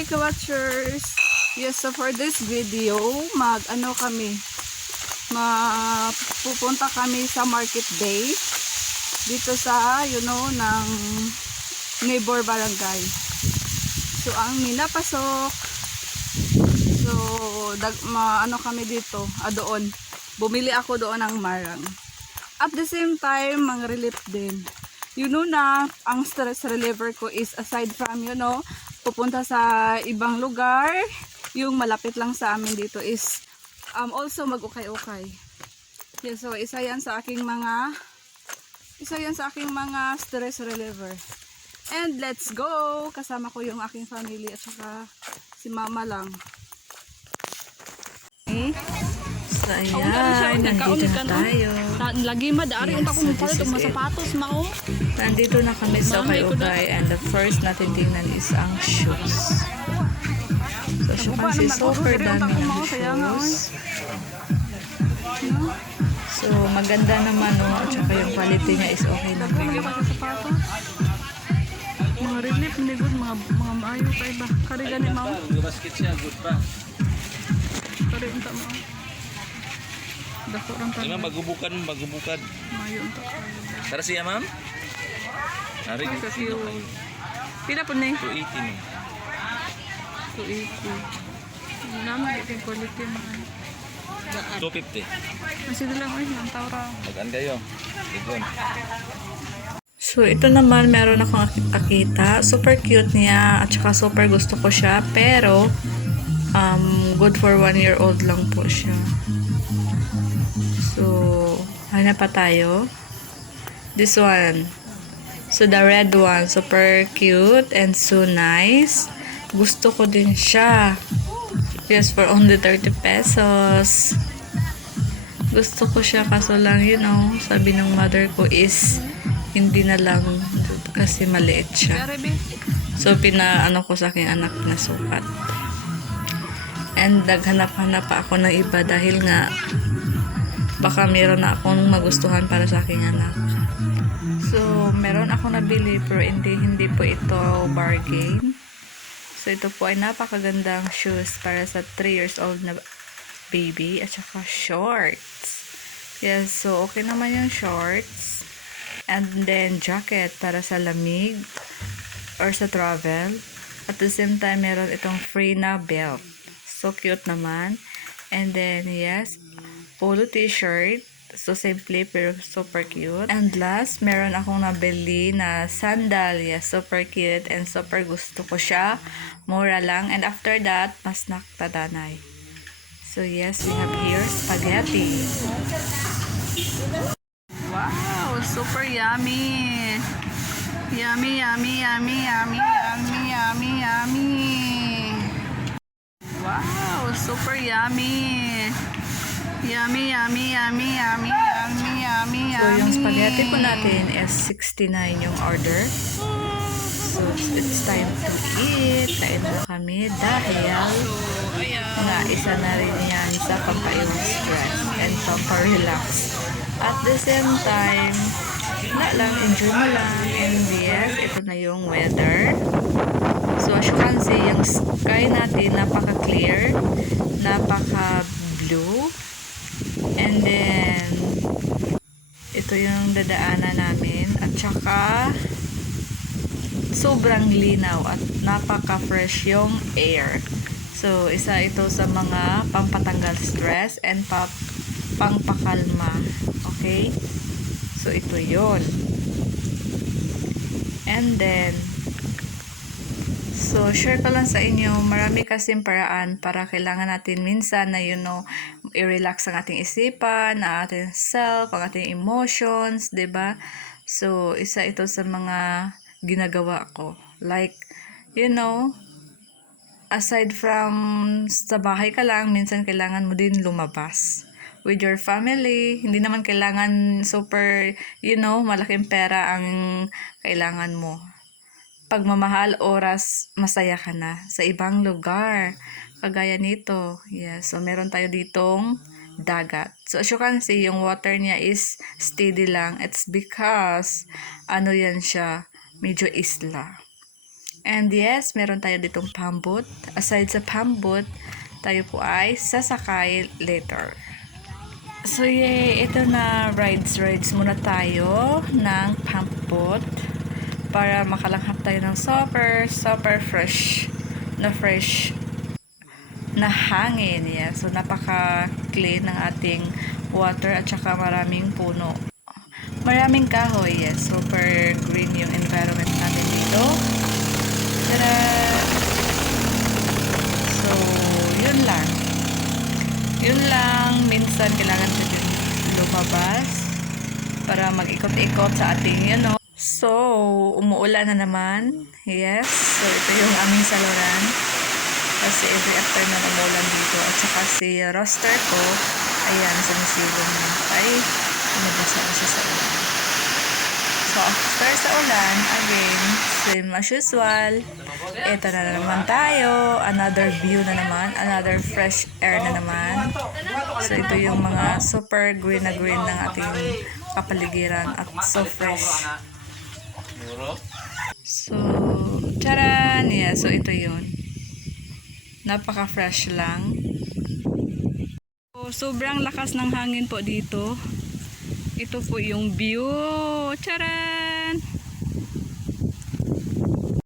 Hi ka-watchers! Yes, so for this video, pupunta kami sa market day dito sa, ng neighbor barangay. So, ang minapasok, so, kami dito, doon. Bumili ako doon ng marang. At the same time, mga relief din. Na, ang stress reliever ko is aside from, pupunta sa ibang lugar, yung malapit lang sa amin dito is also mag-ukay-ukay. Yeah, so isa yan sa aking mga stress reliever. And let's go! Kasama ko yung aking family at saka si mama lang. Okay. So ayan, nandito na tayo. Lagi madari unta ko mupalit og mga sapatos mao. Nandito na kami sa ukay-ukay and the first natin tingnan is ang shoes. So siya kasi super dami ng shoes. So maganda naman at saka yung quality niya is okay naman. Mga relief ni good mga maayo kay ba. Kari gani mao. Basket siya good pa. Kari unta mao. Dako rang Ay ma'am, magubukad. maayo unta. Tara siya ma'am. Nari Ay kasi pila po ni? 280 ma'am. 280. Naman yung quality man. 250. Kasi lang ay ang tawra. Magaan kayo. Igon. So ito naman meron akong nakita. Super cute niya at saka super gusto ko siya. Pero good for 1-year-old lang po siya. So hanap pa tayo. This one. So the red one, super cute and so nice. Gusto ko din siya. Yes, for only 30 pesos. Gusto ko siya kaso lang, sabi ng mother ko is hindi na lang kasi maliit siya. So pinaano ko sa aking anak na sukat. And naghanap-hanap pa ako ng iba dahil nga baka meron na akong magustuhan para sa aking anak. So meron ako nabili pero hindi po ito bargain. So ito po ay napakagandang shoes para sa 3 years old na baby at saka shorts. Yes, so okay naman yung shorts. And then jacket para sa lamig or sa travel. At the same time, meron itong free na belt. So cute naman. And then yes, polo t-shirt. So simple pero super cute. And last, meron akong nabili na sandal. Yes, super cute and super gusto ko siya. Mura lang. And after that, mas naktadanay. So yes, we have here spaghetti. Wow, super yummy. Yummy, yummy, yummy, yummy, yummy, yummy, yummy. Wow, super yummy. Yummy, yummy, yummy, yummy, yummy, yummy, yummy. So yung spaghetti po natin is 69 yung order. So it's time to eat. Kain na kami dahil nga isa na rin yan sa pampaiwas stress and pamparelax. At the same time, enjoy mo lang. And yes, ito na yung weather. So as you can see, yung sky natin napaka-clear, napaka-blue. And then, ito yung dadaanan namin. At saka, sobrang linaw at napaka-fresh yung air. So, isa ito sa mga pampatanggal stress and pangpakalma. Okay? So, ito yon. And then, so, share ko lang sa inyo, marami kasing paraan para kailangan natin minsan na, i-relax ang ating isipan, ang ating self, ang ating emotions, 'di ba? So, isa ito sa mga ginagawa ko. Like, aside from sa bahay ka lang, minsan kailangan mo din lumabas with your family. Hindi naman kailangan super, malaking pera ang kailangan mo. Pagmamahal, oras, masaya ka na sa ibang lugar. Kagaya nito. Yes, so meron tayo ditong dagat. So as you can see, yung water niya is steady lang. It's because, yan siya, medyo isla. And yes, meron tayo ditong pambot. Aside sa pambot, tayo po ay sasakay later. So yay, ito na, rides muna tayo ng pambot para makalanghap tayo ng super fresh na hangin. Yeah. So napaka clean ng ating water at saka maraming puno. Maraming kahoy. Yes. Super green yung environment natin dito. Tada! So, yun lang. Minsan kailangan ko din lumabas para mag-ikot-ikot sa ating, So, umuulan na naman. Yes. So, ito yung aming saluran. Kasi every afternoon umuulan dito. At saka si roster ko, ayan, sumisilong na. Ay, nabasa na siya sa ulan. So, after sa ulan, again, same as usual. Ito na naman tayo. Another view na naman. Another fresh air na naman. So, ito yung mga super green na green ng ating kapaligiran at so fresh. So, charan! Yeah, so ito yun. Napaka-fresh lang. So, sobrang lakas ng hangin po dito. Ito po yung view. Charan!